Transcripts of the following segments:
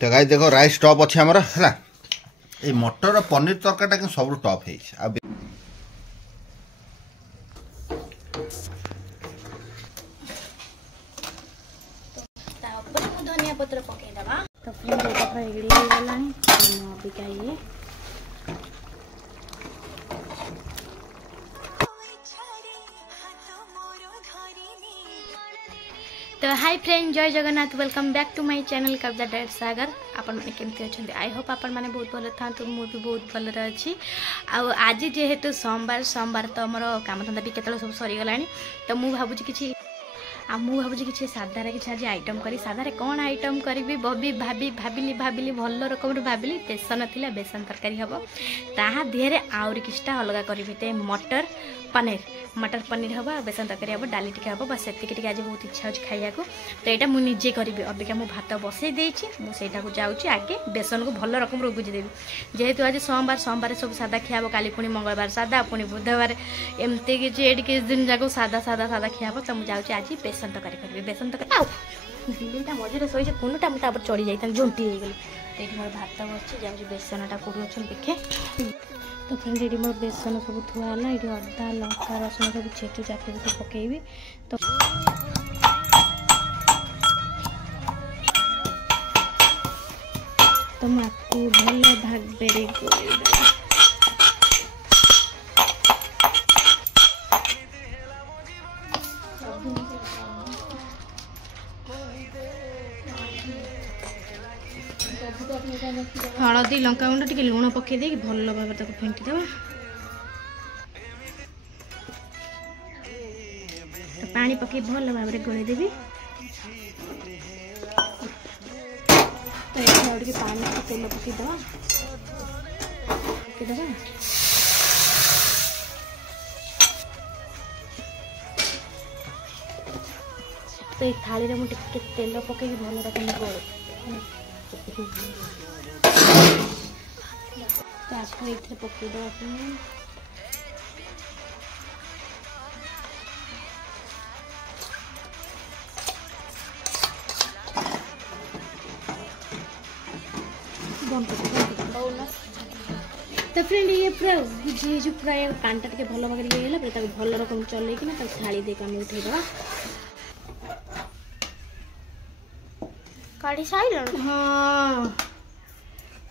तो गाइस देखो rice top अच्छे हमारा है ये मटर और पनीर तरकारीटा कि सब टॉप है धनिया पत्र पकईदबा तो फ्रेंड ये रेडी हो गलानी अबिका ये तो हाय फ्रेंड जय Jagannath welcome back to my channel कविता डायरेक्ट सागर आपण माने केमती अच्छे आई होप आपण माने बहुत भल था तो मु भी बहुत भल अच्छी आज जेहेतु सोमवार तो आमर काम धंदा भी केतल सब सरी गलानी तो मु भाबुची किछि किसी साधार किसी आज आइटम करी साधार कौन आइटम करी भाविली भल रकम भाविली बेसन थिला बेसन तरकारी हम ता देहरे आउरी किछटा अलग करी मटर पनीर हम बेसन तरकारी हम डाली टिके हम बस से आज बहुत इच्छा अच्छी खाइया को तो यहाँ मुझे निजे करी अबिका मु भात बसई देती मुझे जाऊँगी आगे बेसन को भल रकम गुजिदेवी जेहेतु आज सोमवार सब सादा खियाब काली पुणी मंगलवार सादा पुणी बुधवार एमती किसी दिन जाक सादा खियाब तो मुझे जाऊँगी आज बेसन तरकारी करी बेसन तरकारी बिल्डिंगटा मझे शोचे कुनुटा मुझे चढ़ी जाता झुंटी हो गली तो ये मोर भात बस जाऊँगी बेसनटा कौन अच्छे देखे तो फ्रेंड ये मोर बेसन सब थुआला ये अदा लंका रसुण सब छेचु चाकरी सब पकेबी तो माकू भल भाग बेरे हलदी लंका गुंड टी लुण पकई दे भल भाव फेंटी देवा पानी पकई भल भाव गोली देवी तो ये पानी तेल पकईदे तो ये थाली मुझे तेल पकई भल रकम गोल आपको इतने पकई दो तो फ्रेंड ये पूरा जो पूरा कांटा टे भल भाग ये भल रकम चलैकिना थाली देख आम उठेदवा काढ़ी साइल हाँ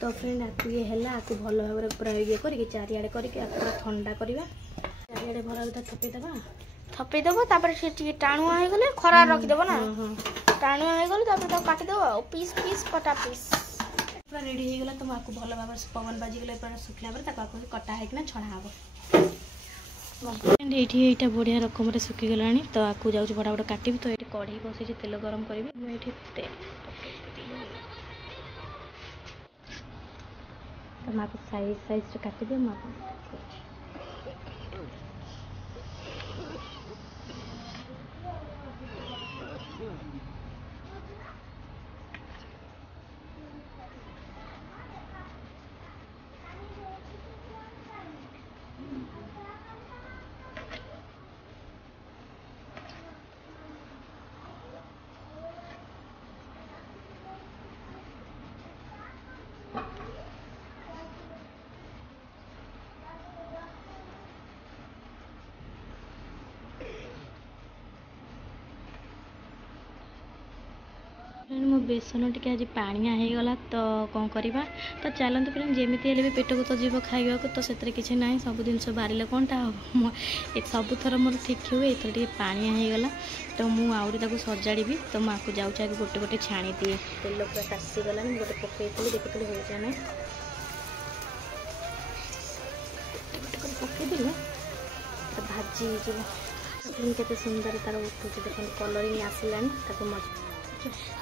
तो फ्रेंड आपको ये है आपको भल भाव पूरा ये करके चारिआडे करके पूरा ठंडा करवा चारिआडे भल भाव थपेदेव से टाणुआ हो गले खरा रखिदेव ना टाणुआ हो गले काटिदेव पीस पीस कटा पीस पूरा रेडी हो गला तो आपको भल भाव पवन बाजिगले पूरा सुखला कटा होना छड़ा हम ये बढ़िया रकम सुखीगला तो आपको जाऊँ बड़ा बड़ा काटि तो ये कढ़ी बसई तेल गरम करी मुझे तो मैं आपको साइज काटिदे मो बेसन टी आज पानिया हो गला तो कौन करवा तो चलते फ्रेंड जमी भी पेट को तो जीव खावा को तो से किसी ना सब जिन बाहर कौनटा सब थर मोर ठीक हुए ये टे पानिया हो गला तो मुझे सजाड़ी तो मुझे जाऊँ आगे गोटे गोटे छाणी दिए तेल पूरा तासीगला गोटे पकई देखी हो ना पकईदे तो भाजी के सुंदर तार उठू देखते कलरिंग आसला मजा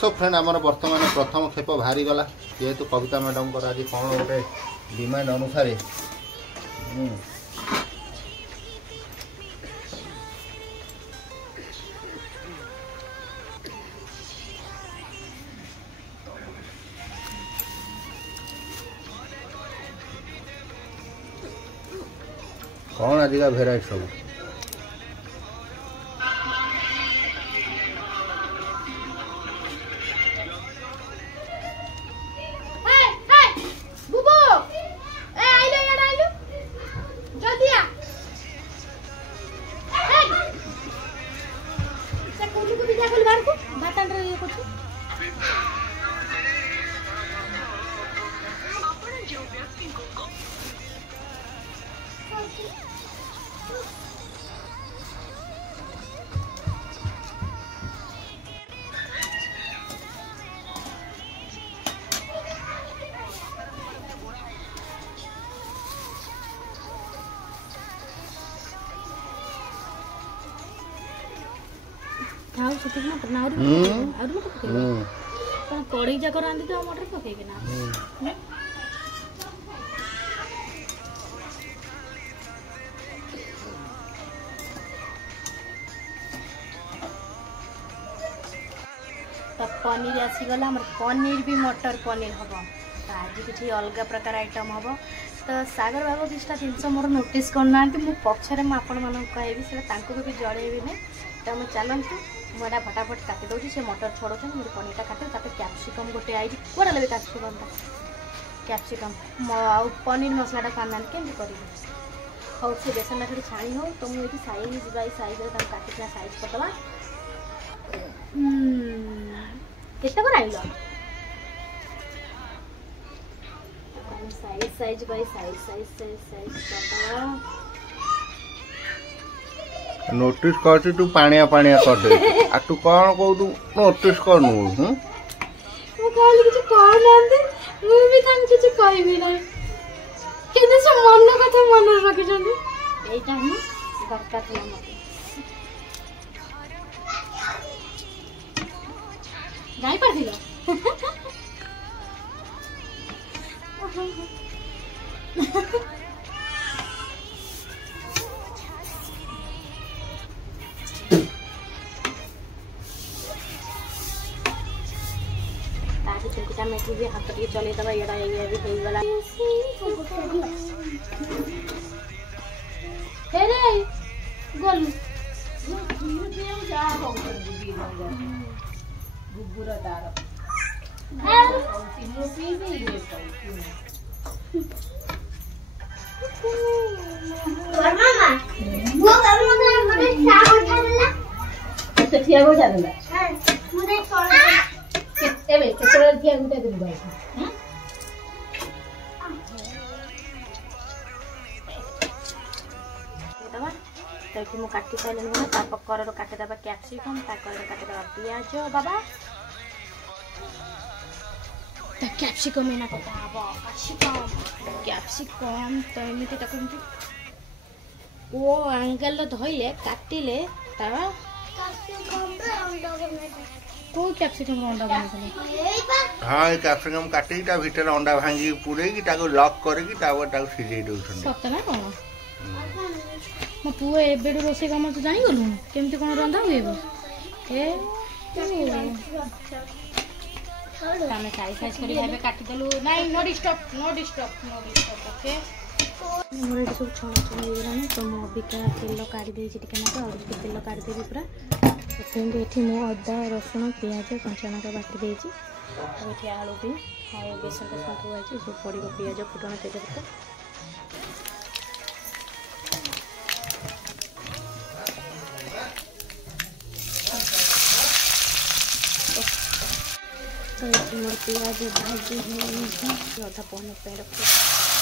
सो फ्रेंड आमर बर्तमान प्रथम खेप बाहरी गला जेहेतु कविता मैडम को आज कौन गोटे डिमांड अनुसार कौन आज का भेराइट सब ଆଉ ସେତିକି ମଟର ନା ଆହୁରି ମଟର ପକେଇବେ କ'ଣ କଡ଼େଇ ଯାକ ରାନ୍ଧିକି ଆଉ ମଟର ପକେଇବେ ନା ତ पनीर आसीगला आम पनीर भी मटर पनीर हम तो आज किसी अलग प्रकार आइटम हम तो सागर बाबू किसी जिनस मोर नोटिस करना मु पक्षर मुझे कहबी से भी जड़ेबी नहीं तो मुझे चलतु मुझे फटाफट काटी दूसरी से मटर छोड़ो मुझे पनीरटा काटे कैप्सिकम गोटे आई कौन लगे कैप्सिकम आउ पनीर मसलाटा खाना केमती करी हो से बेसन थोड़ी छाणी हो तो मुझे साइज बाय साइज काटिना साइज करदे केते को आइल size size by size size size size करदे नोटिस कर तू पानिया पानिया कर दे आ तू कौन कहू तू नोटिस कर नु मु कहली किछ कहू नांदे मु भी तान किछ कहबी नै केते से मन कथा मन रखि जंदी एटा हम दरकार थला मते गाय पर दिलो चिंता मेथी भी हाथ टे चल दबा ये भी हो गला हे रे गोलू जा हो गुगुरा दार मोपी भी ये और मामा वो मने चाह उठा देला तो ठिया हो जादेला हां मुझे छोड़ एबे केतरा ठिया उठा दे भाई हैं दबा तो मु काटी साइले ना ता पकर रो काटे दबा कैप्सिकम ता कर काटे दबा प्याज बाबा ता कैप्सिकम एना कटा हबो कैप्सिकम तो एमिति ता कोनती ओ एंगल धइले काटिले ता कैप्सिकम अंडा बने को कैप्सिकम अंडा बने हां कैप्सिकम काटी ता भीतर अंडा भांगी पुरे की ताको लॉक करके ताको सिझे दउछन सत ना कोन मो पुओ एबेडू रोसे काम तो जानी गलु केमती कोन रंधा हुए ए तामे साइज साइज करी हेबे काटी देलु नाही नो डिस्टर्ब ओके मोर एटी सब छोड़ छोड़ हो गलानी तो मो अबिका तेल काढ़ी दे छि टिके ना और तेल काढ़ी देबी पूरा तो एठी मो अदा रसुण प्याज कंचा लंका बाटी दे छि और एठी आलू भी और बेसन का सन्तु आछि सब पड़िबो प्याज फुटण तेजपत्ता तो मोर प्याज भाजी है आधा पौने पे रखो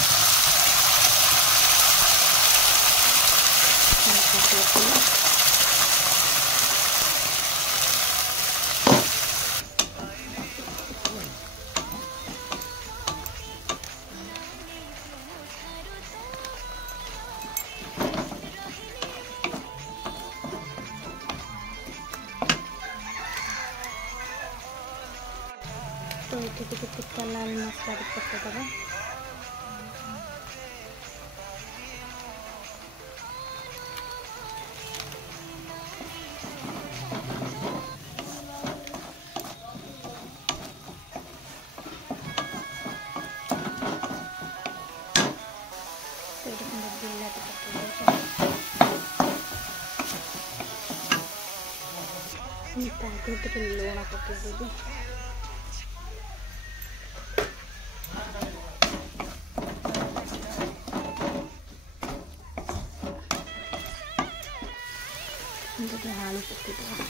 तो टिक्का लाल मसला पका दबा लुण पकड़ आलू पकड़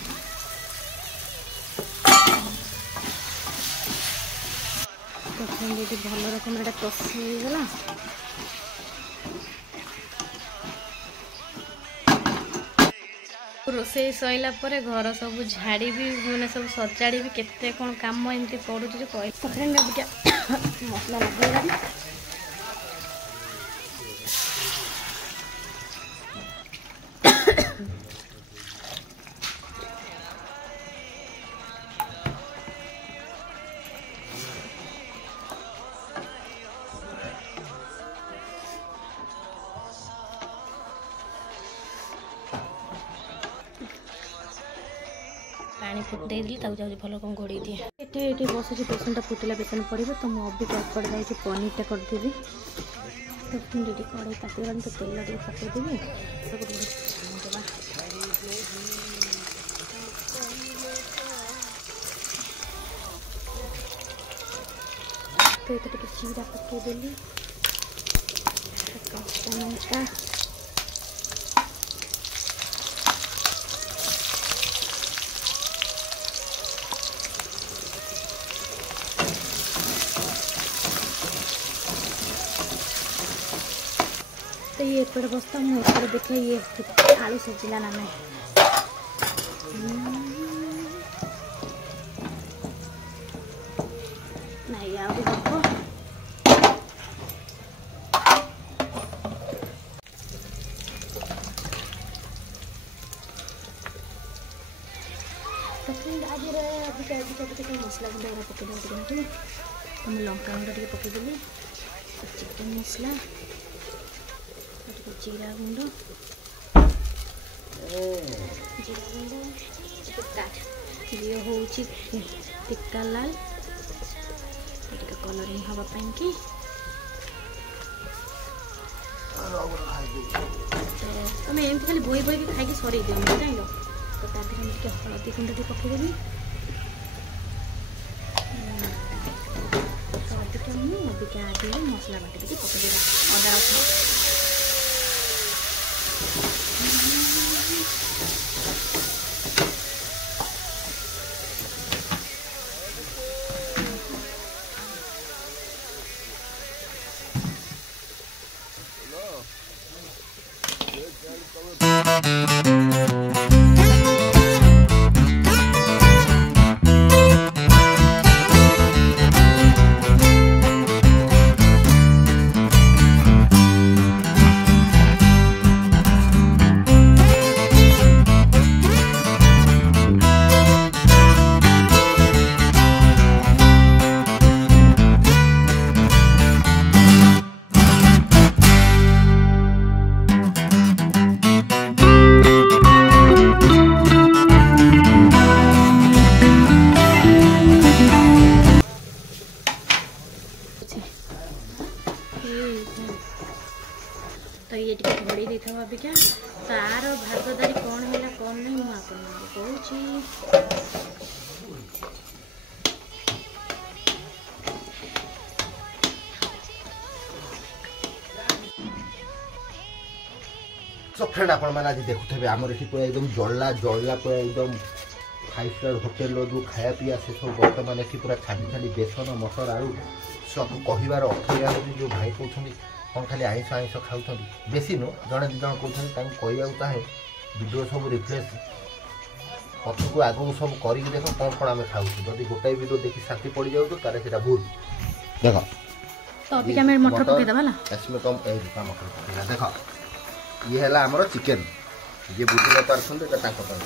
तो फ्रेंड ये भल रकम कषि होगला रोषे सैला पर घर सब झाड़ी भी मैंने सब सजाड़ी भी केते कौन काम एमती पड़ू जो कह फ्रेंड मसला लगे पानी फुटे जाऊँ भल कौन घोड़े दिए ये बस बेसन फुटला बेसन पड़े तो मुझे पड़ जाऊँ पनीर टा करदेवी तो कड़े ताकि तो तेल टे पकईदेवी छाणीदेवा तो ये जीरा पकईदेली कच्चा लंका तो ये एपटे बसता मुझे देखे ये आलू सिझिला ना नहीं नहीं आउरी हम तो फ्रेंड आज मसला गुंड पकईदेवी तो मुझे लंका गुंड टे पकईदेली चिकेन मसला जीरा गुंड ये हूँ टिक्का लाल कलरिंग हाँपाई कि तुम एमती खाली बोई बोई खाई सर दियो जान तो तादेह हलदी गुंड टे पकईदेवी हलदी आगे मसला बाटी टे पकईदेवा अदा रसुण तो ये घोड़ी दी था अभी क्या तार भागदारी कौन है कौन नहीं मुझे सो फ्रेंड आपण मैंने आज देखुथे आमर ये पूरा एकदम जल्ला जल्ला पूरा एकदम 5 स्टार होटेल जो खाया पीया से सब बर्तमान ये पूरा छाड़ी छाड़ी बेसन मटर आलू सब कहबार अर्थ या जो भाई कहते कौन खाली आईस आईस खाऊ बेसी नु जड़े दु जन कहते कहवा चाहे वीडियो सब रिफ्रेश पछक आगू सब कर देख कौन कौन आम खाऊ जब गोटाए वीडियो देखी शांति पड़ जाऊ तो तारे भूल देख तो अभी हमें मटर पके दबा ना इसमें कम ए रुपा मटर पकेला देख ये है हमर चिकेन ये बुझले पारछन एटा ताको पर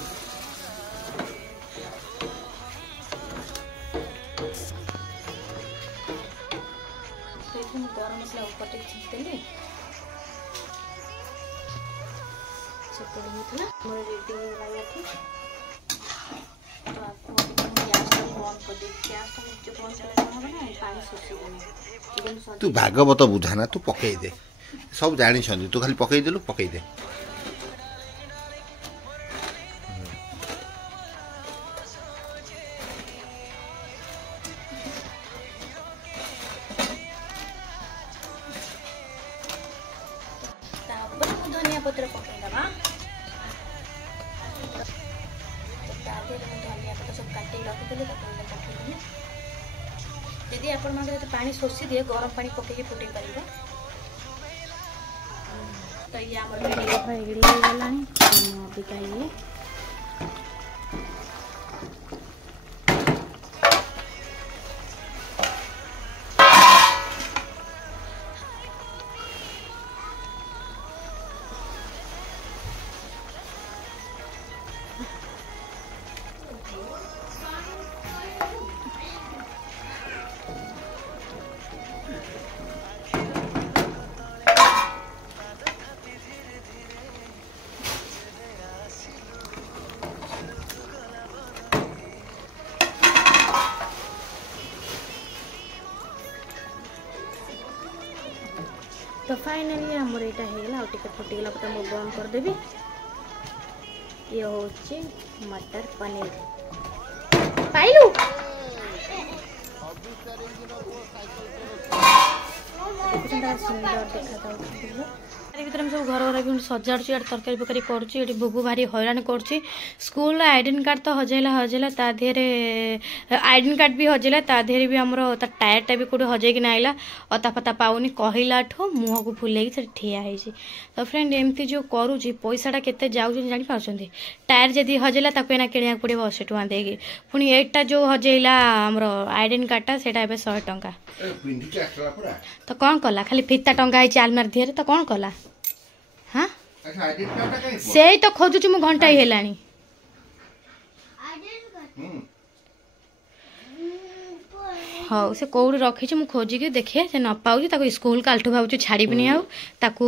गरम मसला ऊपर छींचदेली से पड़ी होता मोर रेडी हो गया थी तो आपको गैस को बंद कर दे गैस को जो बंद करना है ना पानी सुसुनी तू भागवत बुझाना तू पकई दे सब जानी छन तू खाली पकई देलु पकई दे धनिया पत्र पकईदबा धनिया पत्र सब काटी रखी पकईदेली यदि आपण माने पानी शोषी दिए गरम पानी पकई फुटे पार तो ये आम रेडी गलानी अबिका ये तो फाइनली आमर यहाँ होगा टे फुटीगला तो मुझे बंद करदेवी ये हूँ मटर पनीर पाइलु सुंदर देखा भर सब घर घर भी सजाड़ी तरकारी फरकारी करुँची बुबू भारी हैरान करुँची स्कूल आईडेंट कार्ड तो हजेला ता देहरे आईडेंट कार्ड भी हजेला ता देहरे भी आमर टायरटा भी कौटे हजेक आइला अता फता पाऊनी कहला मुह को फुल ठिया होती तो फ्रेंड एमती जो करुँची पैसाटा केते जाऊँ जापार टायर जदि हजेला ताकू किणा पड़ो 80 टଙ୍କା देगी पुणी एटा जो हजेला आमर आईडेंट कार्डटा से 100 टଙ୍କା तो कौन कला खाली फिता टंगा आलमार दिहरे तो कौन कला हाँ से तो खोजुची मु घंटा ही हेलानी हाँ से कौड़ी रखी मु खोजिकी देखे से न पाऊँ ताको स्कूल कालठू भावुँ छाड़बी आउ ताकू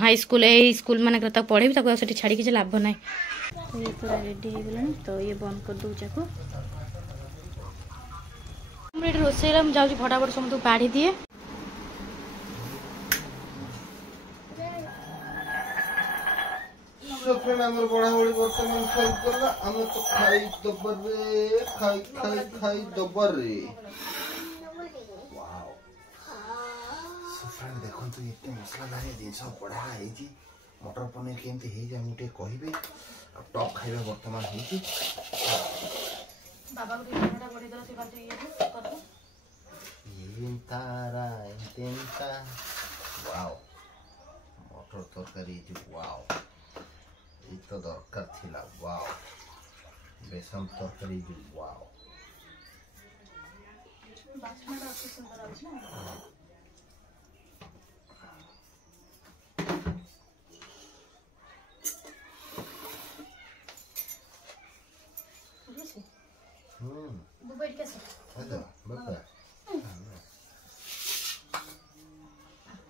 हाई स्कूल ए स्कूल मान पढ़ेबी से छाड़ी किसी लाभ ना तो ये पूरा रेडी हो गलानी तो ये बंद कर दूँ चाकू रोसई मुझे फटाफट समझ बाढ़ी दिए आमर बड़ा बड़ी बर्तमान खाई गला आम तो खाई दबर रे खाई खाई खाई दबर रे वाओ सो फ्रेंड देखो तो इतने मसलादार जिनस बढ़ा है मटर पनीर केमती हे जाए मुझे कहबे टॉप खाइबा वर्तमान हे बाबा को खाना बड़ी तरह से बात ये कर इंतारा इंता वाओ मटर तरकारी वाओ तो दरकार थिला वाओ बेसन तरकारी भी वाओ बासमती आपको सुंदर आछ ना बुबेट कैसे है बाबा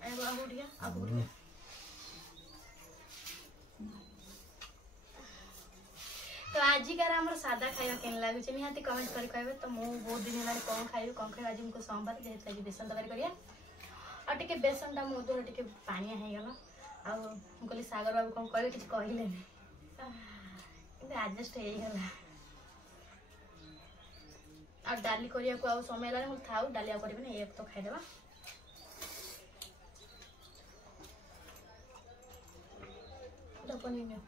ए बाबूडिया आबूडिया तो आजिकार आमर सादा खाଇବା केन लागुचे निहाती कमेंट करी कहबे तो मु बहुत दिन हेलानी कोन खाइबे आज हमको सोमवार जेत आज बेसन तरकारी करिया आ टिके बेसन टा मो दोर टिके पानिया हे गेला आ कहली सागर बाबू कोन कहबे किछ कहिले नै कि एडजस्ट हे गेला आ डाली करिया को आ समय लाने मु थाउ डाली आ करबे नै एक तो खाइ देबा तो पनी ने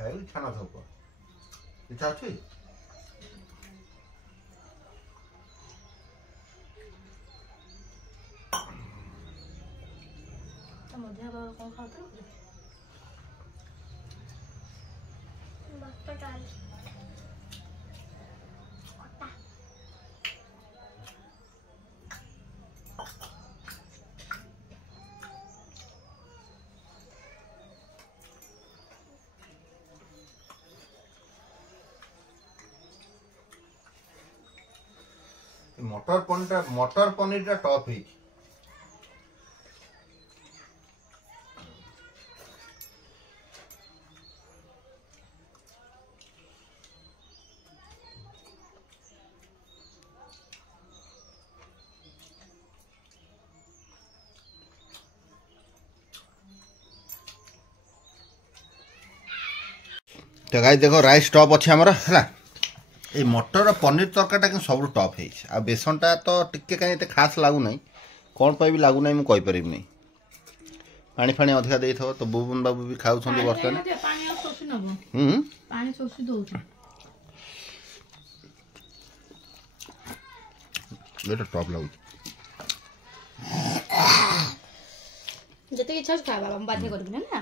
है छाना था ऊपर इच्छा अच्छी तो मुझे अब कौन खाता है बक्का डाल मटर पनीर टॉप है तो गाइस देखो राइस टॉप अच्छे आमर है ये मटर पनीर तरकारीटा कि सब टॉप है आ बेसनटा तो टिके कहीं खास लगुना कौन पर भी लगुना मुझे नहीं पानी फाणी अधिका दे तो बुबन बाबू भी खाऊ बर्तमान टॉप लगुच जते इच्छा खावा बाध्य करबी ना